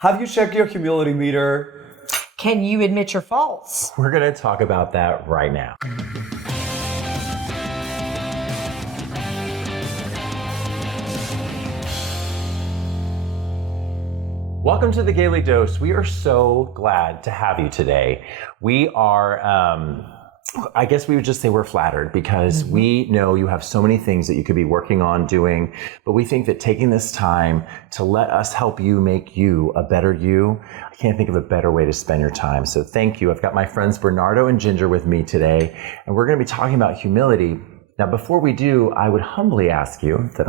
Have you checked your humility meter? Can you admit your faults? We're going to talk about that right now. Welcome to the Daily Dose. We are so glad to have you today. We are, I guess we would just say we're flattered because we know you have so many things that you could be working on doing, but we think that taking this time to let us help you make you a better you, I can't think of a better way to spend your time. So thank you. I've got my friends Bernardo and Ginger with me today, and we're going to be talking about humility. Now, before we do, I would humbly ask you to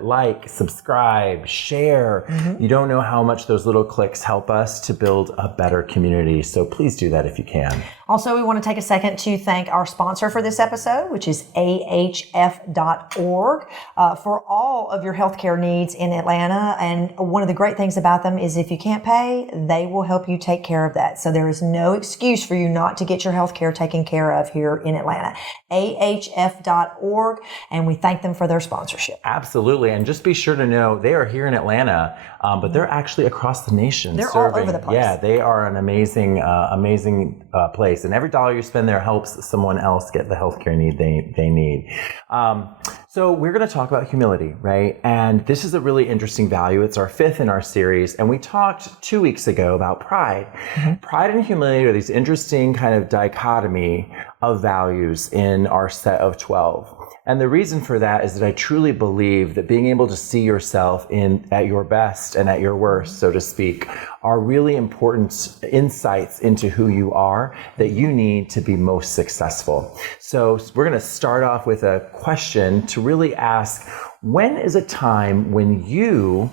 like, subscribe, share. You don't know how much those little clicks help us to build a better community. So please do that if you can. Also, we want to take a second to thank our sponsor for this episode, which is ahf.org, for all of your healthcare needs in Atlanta. And one of the great things about them is if you can't pay, they will help you take care of that. So there is no excuse for you not to get your healthcare taken care of here in Atlanta. ahf.org, and we thank them for their sponsorship. Absolutely. And just be sure to know they are here in Atlanta, but they're actually across the nation. They're serving. all over the place. Yeah, they are an amazing place. And every dollar you spend there helps someone else get the healthcare need they need. So we're going to talk about humility, right? And this is a really interesting value. It's our fifth in our series. And we talked 2 weeks ago about pride. Pride and humility are these interesting kind of dichotomy of values in our set of 12. And the reason for that is that I truly believe that being able to see yourself at your best and at your worst, so to speak, are really important insights into who you are that you need to be most successful. So we're going to start off with a question to really ask, when is a time when you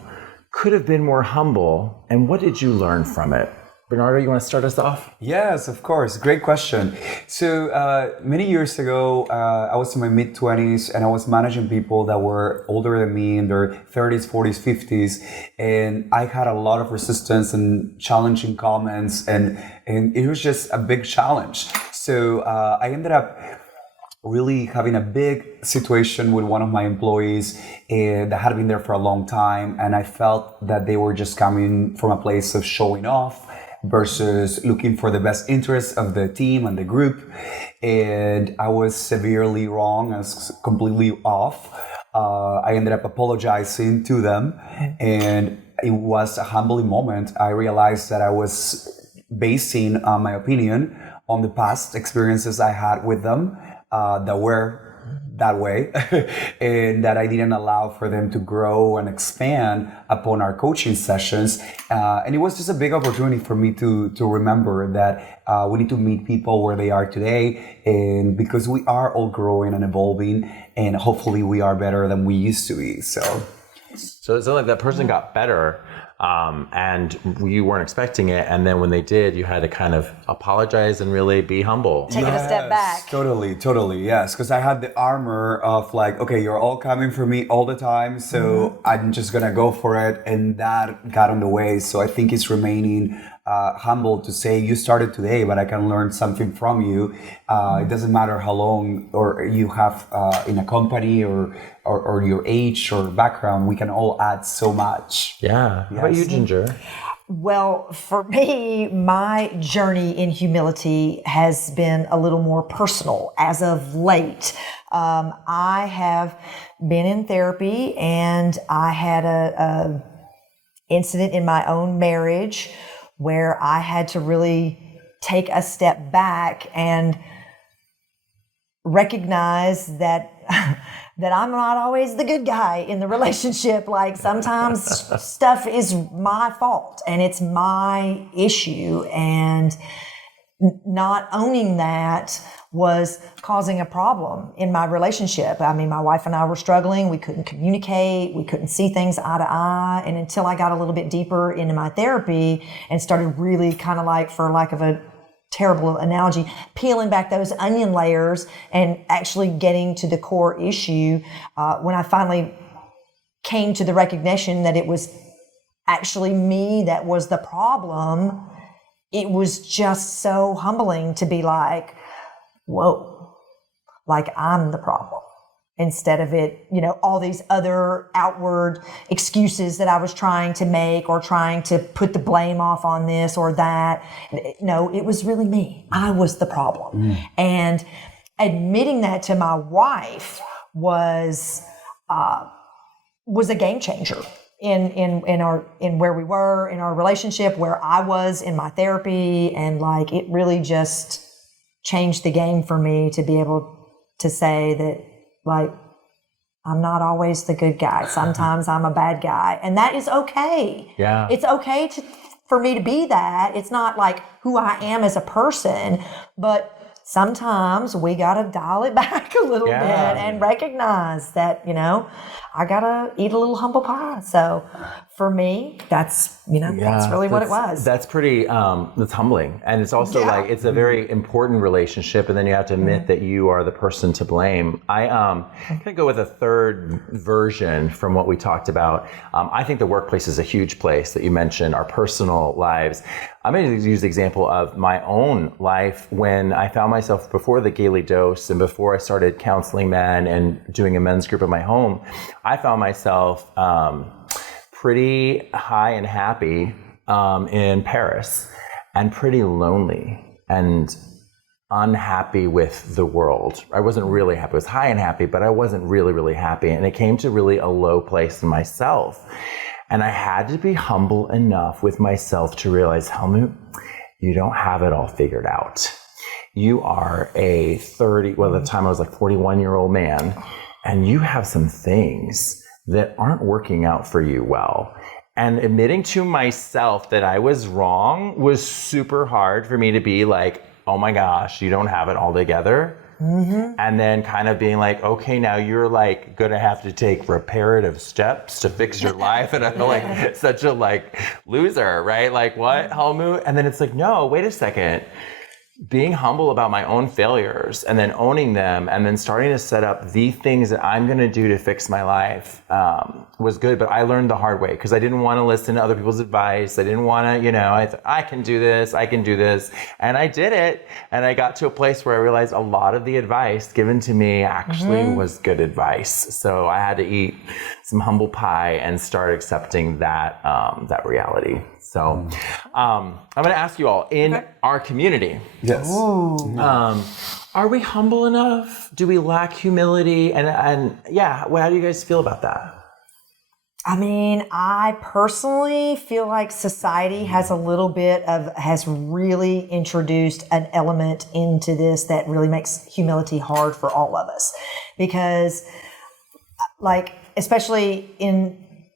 could have been more humble, and what did you learn from it? Bernardo, you want to start us off? Yes, of course. Great question. So many years ago, I was in my mid-20s and I was managing people that were older than me in their 30s, 40s, 50s. And I had a lot of resistance and challenging comments, and it was just a big challenge. So I ended up really having a big situation with one of my employees that had been there for a long time. And I felt that they were just coming from a place of showing off versus looking for the best interests of the team and the group. And I was severely wrong. I was completely off. I ended up apologizing to them, and it was a humbling moment. I realized that I was basing my opinion on the past experiences I had with them that were that way, and that I didn't allow for them to grow and expand upon our coaching sessions. And it was just a big opportunity for me to remember that we need to meet people where they are today, and because we are all growing and evolving, and hopefully we are better than we used to be. So it's like that person got better, and you weren't expecting it, and then when they did, you had to kind of apologize and really be humble. Take it a step back. Totally, yes. Because I had the armor of like, okay, you're all coming for me all the time, so I'm just gonna go for it, and that got in the way. So I think it's remaining humble to say, you started today, but I can learn something from you. It doesn't matter how long or you have in a company or your age or background, we can all add so much. Yeah. How about you, Ginger? Well, for me, my journey in humility has been a little more personal as of late. I have been in therapy, and I had a incident in my own marriage where I had to really take a step back and recognize that that I'm not always the good guy in the relationship. Like sometimes stuff is my fault and it's my issue, and not owning that was causing a problem in my relationship. I mean, my wife and I were struggling. We couldn't communicate. We couldn't see things eye to eye. And until I got a little bit deeper into my therapy and started really kind of like, for lack of a terrible analogy, peeling back those onion layers and actually getting to the core issue, when I finally came to the recognition that it was actually me that was the problem, it was just so humbling to be like, whoa, like I'm the problem. instead of it, all these other outward excuses that I was trying to make or trying to put the blame off on this or that. No, it was really me. I was the problem. And admitting that to my wife was a game changer in where we were in our relationship, where I was in my therapy, and like it really just changed the game for me to be able to say that, like, I'm not always the good guy. Sometimes I'm a bad guy, and that is okay. Yeah, it's okay for me to be that. It's not like who I am as a person, but sometimes we gotta dial it back a little bit and recognize that, I gotta eat a little humble pie. So for me, that's really what it was. That's pretty, that's humbling. And it's also like, it's a very important relationship. And then you have to admit that you are the person to blame. I'm gonna go with a third version from what we talked about. I think the workplace is a huge place that you mentioned, our personal lives. I'm going to use the example of my own life when I found myself before the Gaily Dose and before I started counseling men and doing a men's group at my home. I found myself pretty high and happy in Paris and pretty lonely and unhappy with the world. I wasn't really happy. I was high and happy, but I wasn't really, really happy. And it came to really a low place in myself. And I had to be humble enough with myself to realize, Helmut, you don't have it all figured out. You are a at the time I was like 41-year-old man, and you have some things that aren't working out for you well. And admitting to myself that I was wrong was super hard for me to be like, oh my gosh, you don't have it all together. Mm-hmm. And then kind of being like, okay, now you're like gonna have to take reparative steps to fix your life. And I feel like such a like loser, right? Like, what, Helmut? And then it's like, no, wait a second. Being humble about my own failures and then owning them and then starting to set up the things that I'm going to do to fix my life was good. But I learned the hard way because I didn't want to listen to other people's advice. I didn't want to, I can do this. And I did it. And I got to a place where I realized a lot of the advice given to me actually was good advice. So I had to eat some humble pie and start accepting that reality. So I'm going to ask you all, in our community, yes, are we humble enough? Do we lack humility? And how do you guys feel about that? I mean, I personally feel like society has really introduced an element into this that really makes humility hard for all of us. Because, like, especially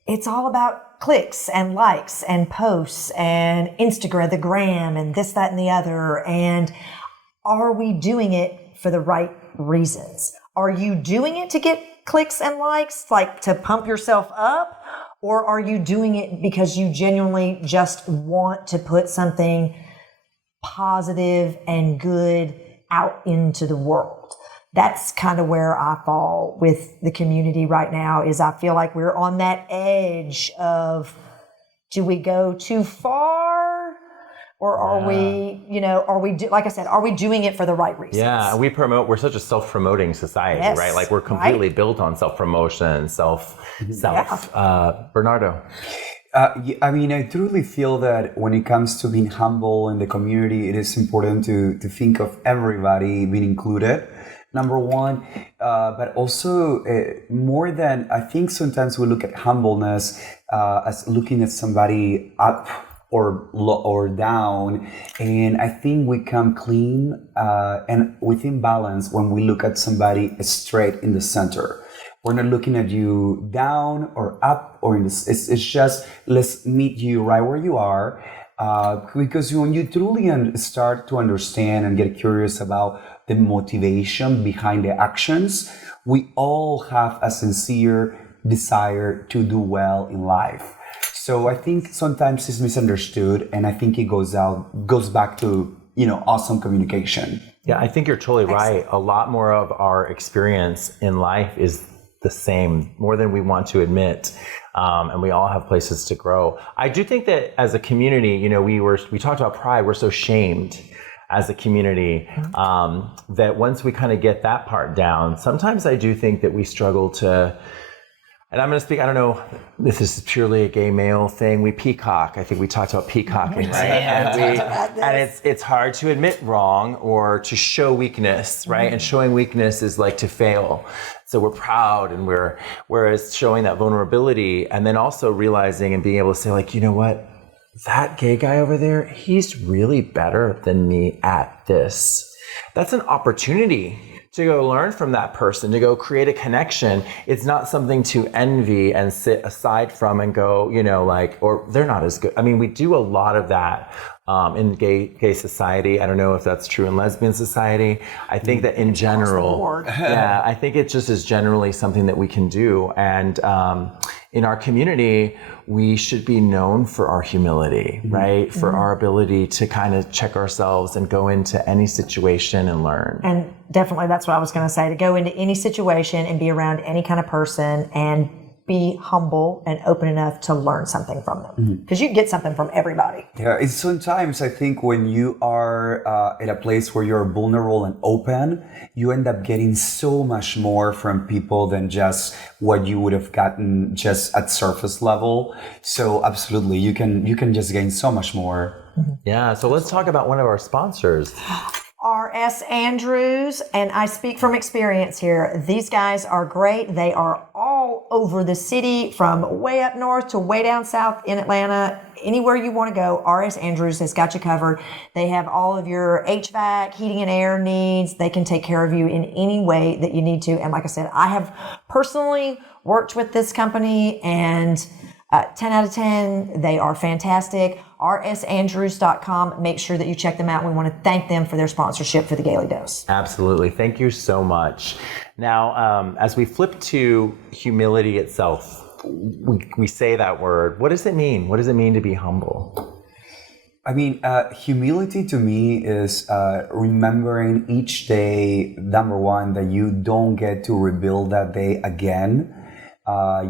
it's all about clicks and likes and posts and Instagram, the gram, and this, that, and the other. And are we doing it for the right reasons? Are you doing it to get clicks and likes, like to pump yourself up? Or are you doing it because you genuinely just want to put something positive and good out into the world? That's kind of where I fall with the community right now, is I feel like we're on that edge of, do we go too far? Or are we, like I said, are we doing it for the right reasons? Yeah, we're such a self-promoting society, right? Like we're completely built on self-promotion, self. Bernardo? I mean, I truly feel that when it comes to being humble in the community, it is important to think of everybody being included. Number one, but also more than, I think sometimes we look at humbleness as looking at somebody up or down, and I think we come clean and within balance when we look at somebody straight in the center. We're not looking at you down or up or in this. It's just, let's meet you right where you are, because when you truly start to understand and get curious about the motivation behind the actions, we all have a sincere desire to do well in life. So I think sometimes it's misunderstood, and I think it goes back to, awesome communication. Yeah, I think you're totally right. A lot more of our experience in life is the same, more than we want to admit. And we all have places to grow. I do think that as a community, we talked about pride. We're so shamed as a community, that once we kind of get that part down, sometimes I do think that we struggle to, and I'm going to speak, I don't know if this is purely a gay male thing, we peacock. I think we talked about peacocking, right? And it's hard to admit wrong or to show weakness, right? And showing weakness is like to fail. So we're proud and whereas showing that vulnerability and then also realizing and being able to say like, you know what? That gay guy over there, he's really better than me at this. That's an opportunity to go learn from that person, to go create a connection. It's not something to envy and sit aside from and go, you know, like, or they're not as good. I mean, we do a lot of that in gay society. I don't know if that's true in lesbian society. I think that in general, yeah, I think it just is generally something that we can do. And in our community, we should be known for our humility, right? For our ability to kind of check ourselves and go into any situation and learn. And definitely that's what I was going to say, to go into any situation and be around any kind of person and be humble and open enough to learn something from them. Because you get something from everybody. Yeah, it's sometimes I think when you are at a place where you're vulnerable and open, you end up getting so much more from people than just what you would have gotten just at surface level. So absolutely, you can just gain so much more. Yeah, so let's talk about one of our sponsors. R.S. Andrews, and I speak from experience here. These guys are great. They are all over the city, from way up north to way down south in Atlanta. Anywhere you want to go, R.S. Andrews has got you covered. They have all of your HVAC, heating and air needs. They can take care of you in any way that you need to. And like I said, I have personally worked with this company, and 10 out of 10, they are fantastic. rsandrews.com. Make sure that you check them out. We want to thank them for their sponsorship for the Gaily Dose. Absolutely. Thank you so much. Now, as we flip to humility itself, we say that word. What does it mean? What does it mean to be humble? I mean, humility to me is remembering each day, number one, that you don't get to rebuild that day again.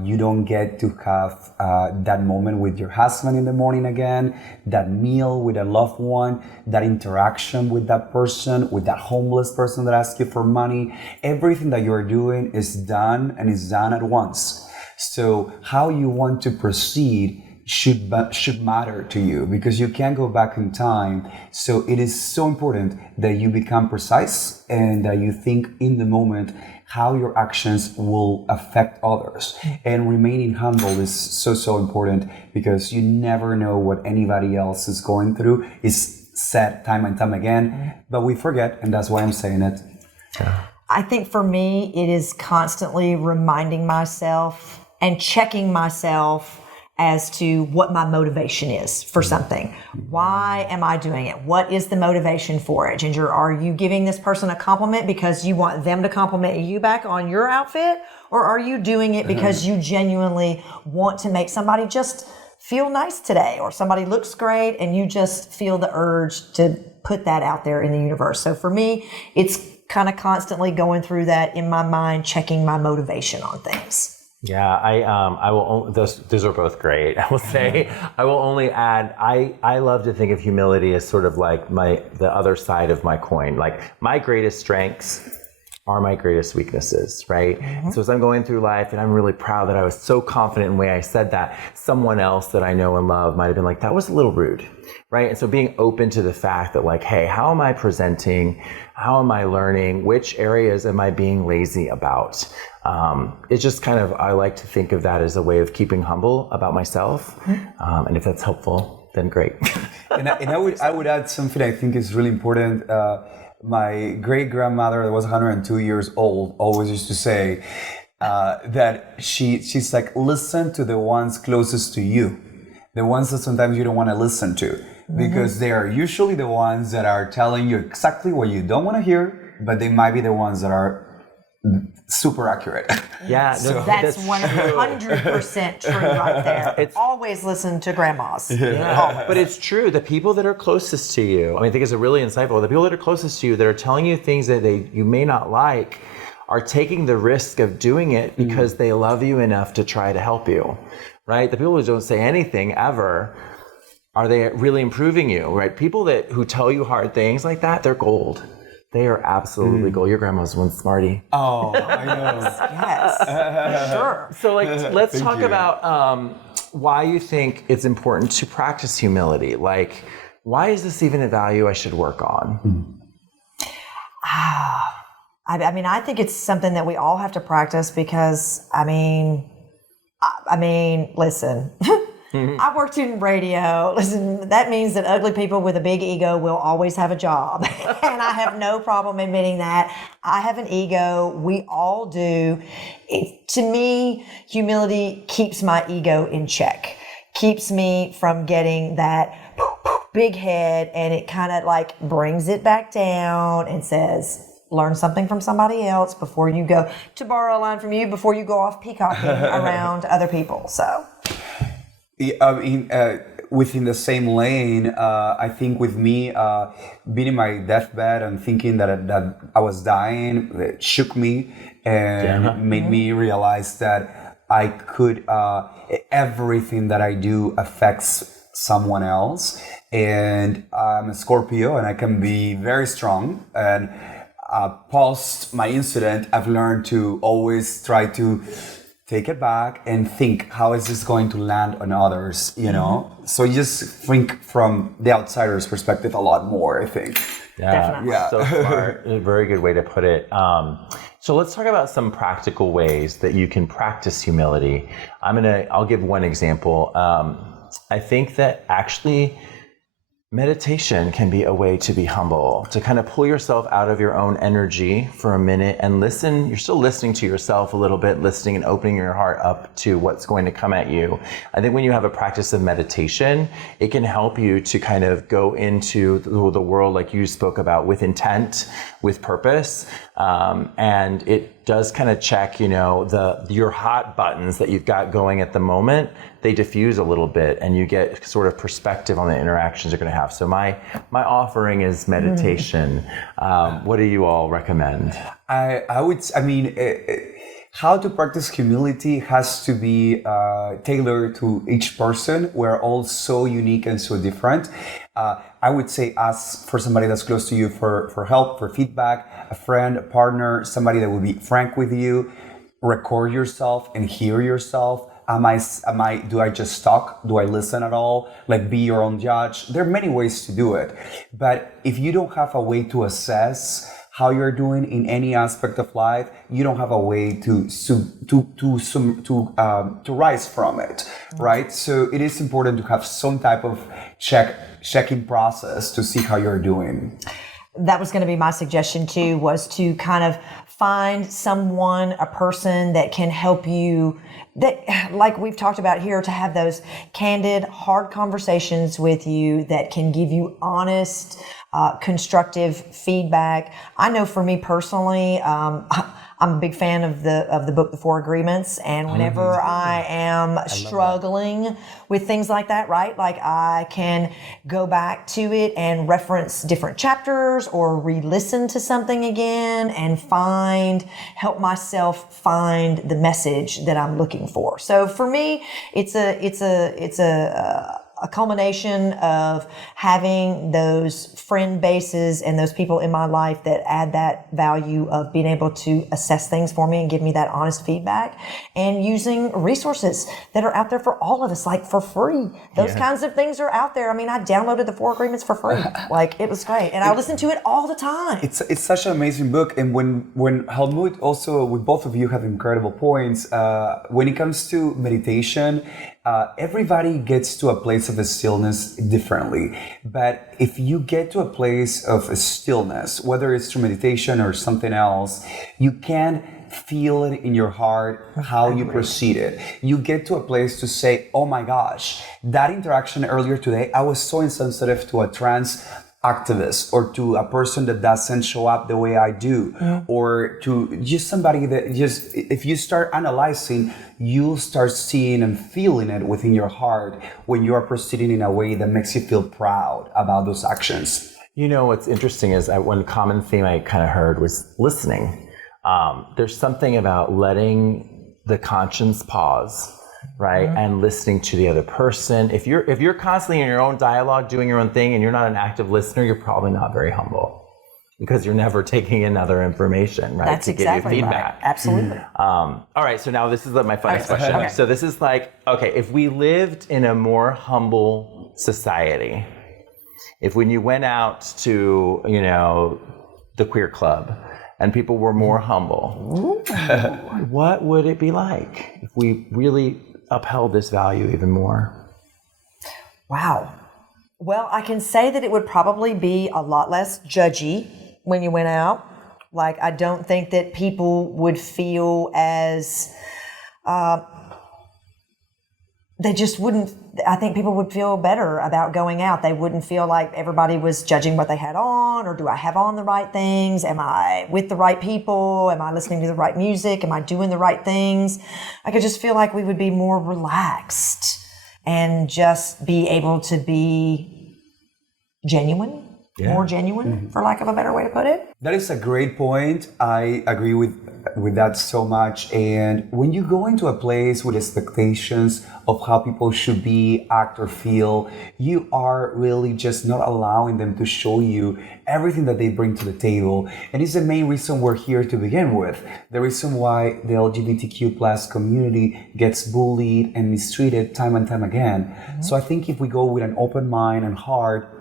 You don't get to have that moment with your husband in the morning again, that meal with a loved one, that interaction with that person, with that homeless person that asks you for money. Everything that you're doing is done and is done at once. So how you want to proceed should matter to you, because you can't go back in time. So it is so important that you become precise and that you think in the moment how your actions will affect others. And remaining humble is so important, because you never know what anybody else is going through. It's said time and time again, but we forget, and that's why I'm saying it. I think for me, it is constantly reminding myself and checking myself as to what my motivation is for something. Why am I doing it? What is the motivation for it? Ginger, are you giving this person a compliment because you want them to compliment you back on your outfit? Or are you doing it because you genuinely want to make somebody just feel nice today, or somebody looks great and you just feel the urge to put that out there in the universe? So for me, it's kind of constantly going through that in my mind, checking my motivation on things. Yeah, I will. Those are both great. I will say, I will only add, I love to think of humility as sort of like the other side of my coin. Like, my greatest strengths are my greatest weaknesses, right? So as I'm going through life, and I'm really proud that I was so confident in the way I said that, someone else that I know and love might have been like, that was a little rude, right? And so being open to the fact that, like, hey, how am I presenting? How am I learning? Which areas am I being lazy about? It's just kind of, I like to think of that as a way of keeping humble about myself. And if that's helpful, then great. and I would add something I think is really important. My great grandmother, that was 102 years old, always used to say that she's like, listen to the ones closest to you, the ones that sometimes you don't want to listen to, because they are usually the ones that are telling you exactly what you don't want to hear, but they might be the ones that are super accurate. Yeah, So That's 100% true right there. It's always listen to grandmas. Yeah. But it's true. The people that are closest to you, I mean, I think it's really insightful. The people that are closest to you that are telling you things that you may not like are taking the risk of doing it because they love you enough to try to help you, right? The people who don't say anything ever Are they really improving you, right? People who tell you hard things like that, they're gold. They are absolutely gold. Your grandma's one smarty. Oh, I know. Yes, sure. So let's talk about why you think it's important to practice humility. Like, why is this even a value I should work on? I mean, I think it's something that we all have to practice because, I mean, listen, I worked in radio. Listen, that means that ugly people with a big ego will always have a job. And I have no problem admitting that. I have an ego. We all do. To me, humility keeps my ego in check, keeps me from getting that big head, and it kind of like brings it back down and says, learn something from somebody else before you go, to borrow a line from you, before you go off peacocking around other people. So. I mean, within the same lane, I think with me being in my deathbed and thinking that I was dying, it shook me and made me realize that I could, everything that I do affects someone else. And I'm a Scorpio and I can be very strong. And post my incident, I've learned to always try to take it back and think, how is this going to land on others, you know? So you just think from the outsider's perspective a lot more, I think. Definitely. Yeah. So smart. A very good way to put it. So let's talk about some practical ways that you can practice humility. I'll give one example. I think that actually meditation can be a way to be humble, to kind of pull yourself out of your own energy for a minute and listen. You're still listening to yourself a little bit, listening and opening your heart up to what's going to come at you. I think when you have a practice of meditation, it can help you to kind of go into the world like you spoke about, with intent, with purpose. And it does kind of check, your hot buttons that you've got going at the moment. They diffuse a little bit and you get sort of perspective on the interactions you're going to have. So my offering is meditation. What do you all recommend? How to practice humility has to be tailored to each person. We're all so unique and so different. I would say ask for somebody that's close to you for help, for feedback, a friend, a partner, somebody that will be frank with you. Record yourself and hear yourself. Do I just talk? Do I listen at all? Like, be your own judge. There are many ways to do it. But if you don't have a way to assess how you're doing in any aspect of life, you don't have a way to rise from it, right? So it is important to have some type of checking process to see how you're doing. That was going to be my suggestion too, was to kind of find someone, a person that can help you, that, like we've talked about here, to have those candid, hard conversations with you that can give you honest, constructive feedback. I know for me personally, I'm a big fan of the book, The Four Agreements. And whenever I am struggling with things like that, right? Like, I can go back to it and reference different chapters or re-listen to something again and help myself find the message that I'm looking for. So for me, it's a culmination of having those friend bases and those people in my life that add that value of being able to assess things for me and give me that honest feedback, and using resources that are out there for all of us, like for free. Those kinds of things are out there. I mean, I downloaded the Four Agreements for free. Like, it was great. And I listen to it all the time. It's such an amazing book. And when Helmut, also with both of you have incredible points, when it comes to meditation, everybody gets to a place of a stillness differently. But if you get to a place of a stillness, whether it's through meditation or something else, you can feel it in your heart how you proceeded. You get to a place to say, oh my gosh, that interaction earlier today, I was so insensitive to a trans activist or to a person that doesn't show up the way I do, or to just somebody that just, if you start analyzing, you'll start seeing and feeling it within your heart when you are proceeding in a way that makes you feel proud about those actions. You know, what's interesting is one common theme I kind of heard was listening. There's something about letting the conscience pause right? And listening to the other person. If you're constantly in your own dialogue, doing your own thing, and you're not an active listener, you're probably not very humble because you're never taking in other information, right? That's exactly right. Absolutely. All right, so now this is my funnest question. Okay. So this is like, okay, if we lived in a more humble society, if when you went out to, the queer club and people were more humble, what would it be like if we really upheld this value even more? Wow. Well, I can say that it would probably be a lot less judgy when you went out. Like, I don't think that people would feel as, they just wouldn't, I think people would feel better about going out. They wouldn't feel like everybody was judging what they had on, or do I have on the right things? Am I with the right people? Am I listening to the right music? Am I doing the right things? I could just feel like we would be more relaxed and just be able to be genuine. More genuine, for lack of a better way to put it. That is a great point. I agree with that so much. And when you go into a place with expectations of how people should be, act, or feel, you are really just not allowing them to show you everything that they bring to the table. And it's the main reason we're here to begin with. The reason why the LGBTQ plus community gets bullied and mistreated time and time again. So I think if we go with an open mind and heart,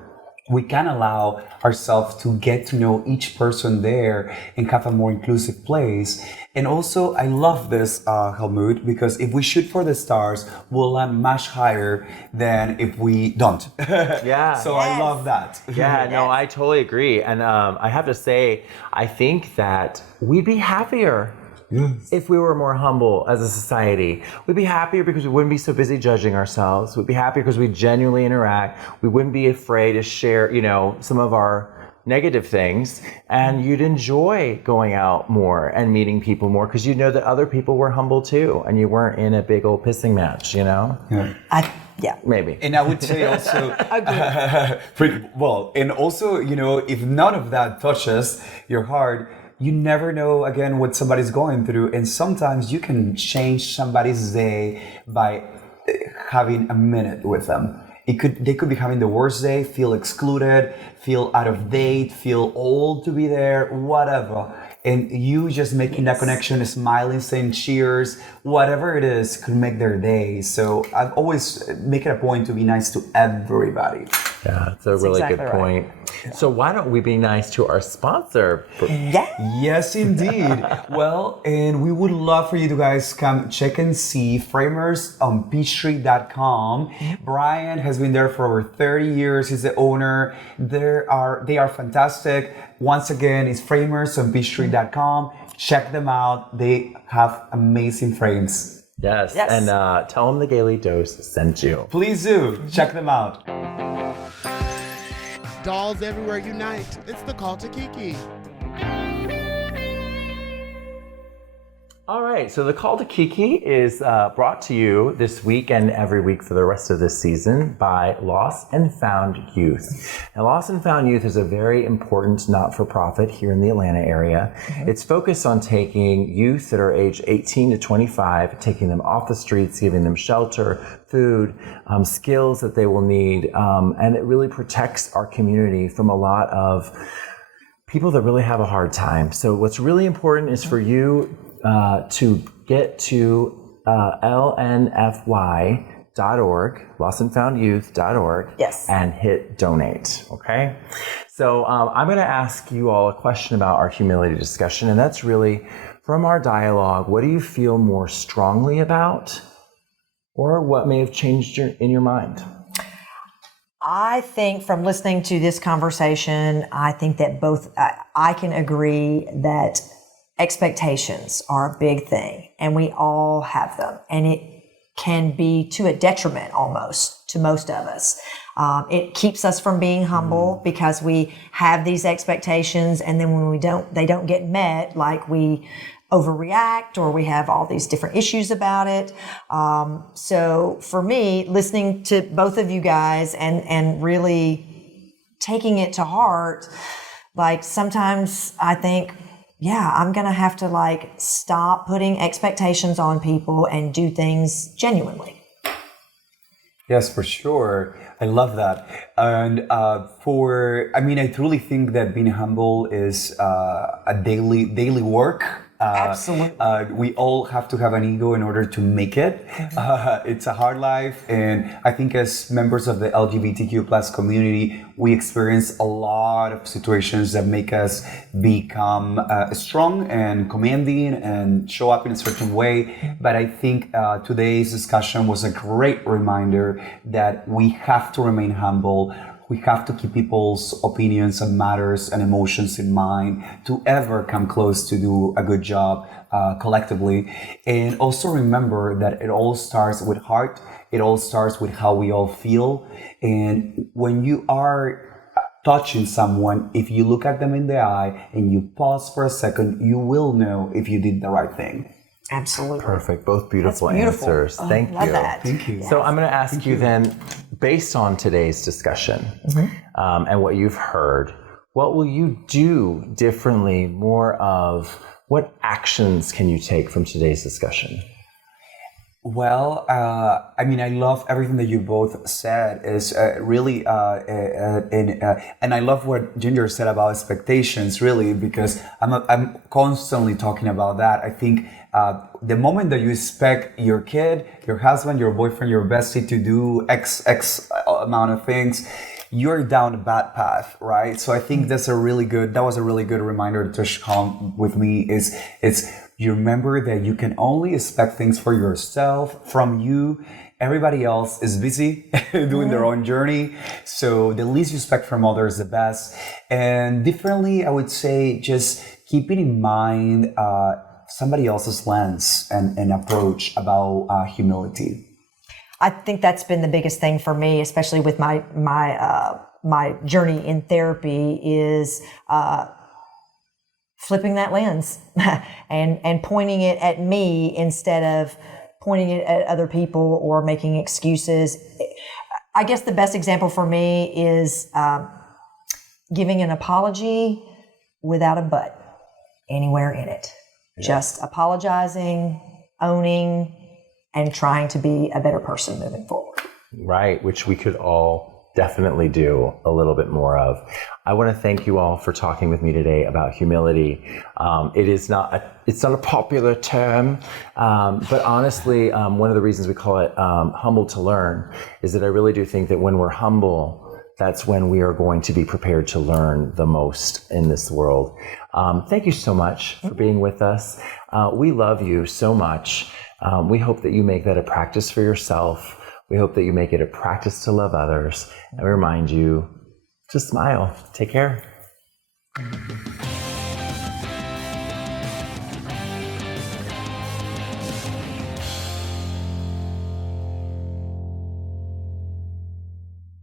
we can allow ourselves to get to know each person there and have a more inclusive place. And also, I love this, Helmut, because if we shoot for the stars, we'll land much higher than if we don't. Yeah. So I love that. Yeah, no, I totally agree. And I have to say, I think that we'd be happier if we were more humble as a society. We'd be happier because we wouldn't be so busy judging ourselves. We'd be happier because we genuinely interact. We wouldn't be afraid to share, some of our negative things. And you'd enjoy going out more and meeting people more because you know that other people were humble too. And you weren't in a big old pissing match, Yeah. Maybe. And I would say also, and also, if none of that touches your heart, you never know again what somebody's going through, and sometimes you can change somebody's day by having a minute with them. They could be having the worst day, feel excluded, feel out of date, feel old to be there, whatever. And you just making that connection, smiling, saying cheers, whatever it is, could make their day. So I've always make it a point to be nice to everybody. Yeah, it's a really exactly good point. Right. So why don't we be nice to our sponsor? Yes, indeed. Well, and we would love for you to guys come check and see Framers on Peachtree.com. Brian has been there for over 30 years. He's the owner. They are fantastic. Once again, it's Framers on Peachtree.com. Check them out. They have amazing frames. Yes. And tell them the Gaily Dose sent you. Please do. Check them out. Dolls everywhere unite. It's the call to Kiki. All right, so the Call to Kiki is brought to you this week and every week for the rest of this season by Lost and Found Youth. Now, Lost and Found Youth is a very important not-for-profit here in the Atlanta area. It's focused on taking youth that are aged 18 to 25, taking them off the streets, giving them shelter, food, skills that they will need, and it really protects our community from a lot of people that really have a hard time. So what's really important is for you to get to lnfy.org, lostandfoundyouth.org, and hit donate, okay? So I'm going to ask you all a question about our humility discussion, and that's really, from our dialogue, what do you feel more strongly about, or what may have changed in your mind? I think from listening to this conversation, I think that I can agree that expectations are a big thing, and we all have them, and it can be to a detriment almost to most of us. It keeps us from being humble because we have these expectations, and then when they don't get met, like we overreact or we have all these different issues about it. So for me, listening to both of you guys and really taking it to heart, like sometimes I think, yeah, I'm going to have to like stop putting expectations on people and do things genuinely. Yes, for sure. I love that. And I truly think that being humble is a daily work. Absolutely. We all have to have an ego in order to make it. It's a hard life. And I think as members of the LGBTQ plus community, we experience a lot of situations that make us become strong and commanding and show up in a certain way. But I think today's discussion was a great reminder that we have to remain humble. We have to keep people's opinions and matters and emotions in mind to ever come close to do a good job collectively. And also remember that it all starts with heart. It all starts with how we all feel. And when you are touching someone, if you look at them in the eye and you pause for a second, you will know if you did the right thing. Absolutely. Perfect. Both beautiful beautiful. answers. Thank Love you. that. Thank you. So I'm going to ask you then, based on today's discussion and what you've heard, what will you do differently? More of what actions can you take from today's discussion? Well, I love everything that you both said. Is really, and I love what Ginger said about expectations. Really, because I'm constantly talking about that. I think the moment that you expect your kid, your husband, your boyfriend, your bestie to do X amount of things, you're down a bad path, right? So I think that was a really good reminder to touch home with me. It's you remember that you can only expect things for yourself from you. Everybody else is busy doing their own journey. So the least you expect from others, the best. And differently, I would say just keeping in mind somebody else's lens and approach about humility. I think that's been the biggest thing for me, especially with my journey in therapy, is flipping that lens and pointing it at me instead of pointing it at other people or making excuses. I guess the best example for me is giving an apology without a but anywhere in it. Yeah. Just apologizing, owning, and trying to be a better person moving forward. Right, which we could all definitely do a little bit more of. I want to thank you all for talking with me today about humility. It's not a popular term, but honestly, one of the reasons we call it Humble.to.Learn is that I really do think that when we're humble, that's when we are going to be prepared to learn the most in this world. Thank you so much for being with us. We love you so much. We hope that you make that a practice for yourself. We hope that you make it a practice to love others. And we remind you to smile. Take care.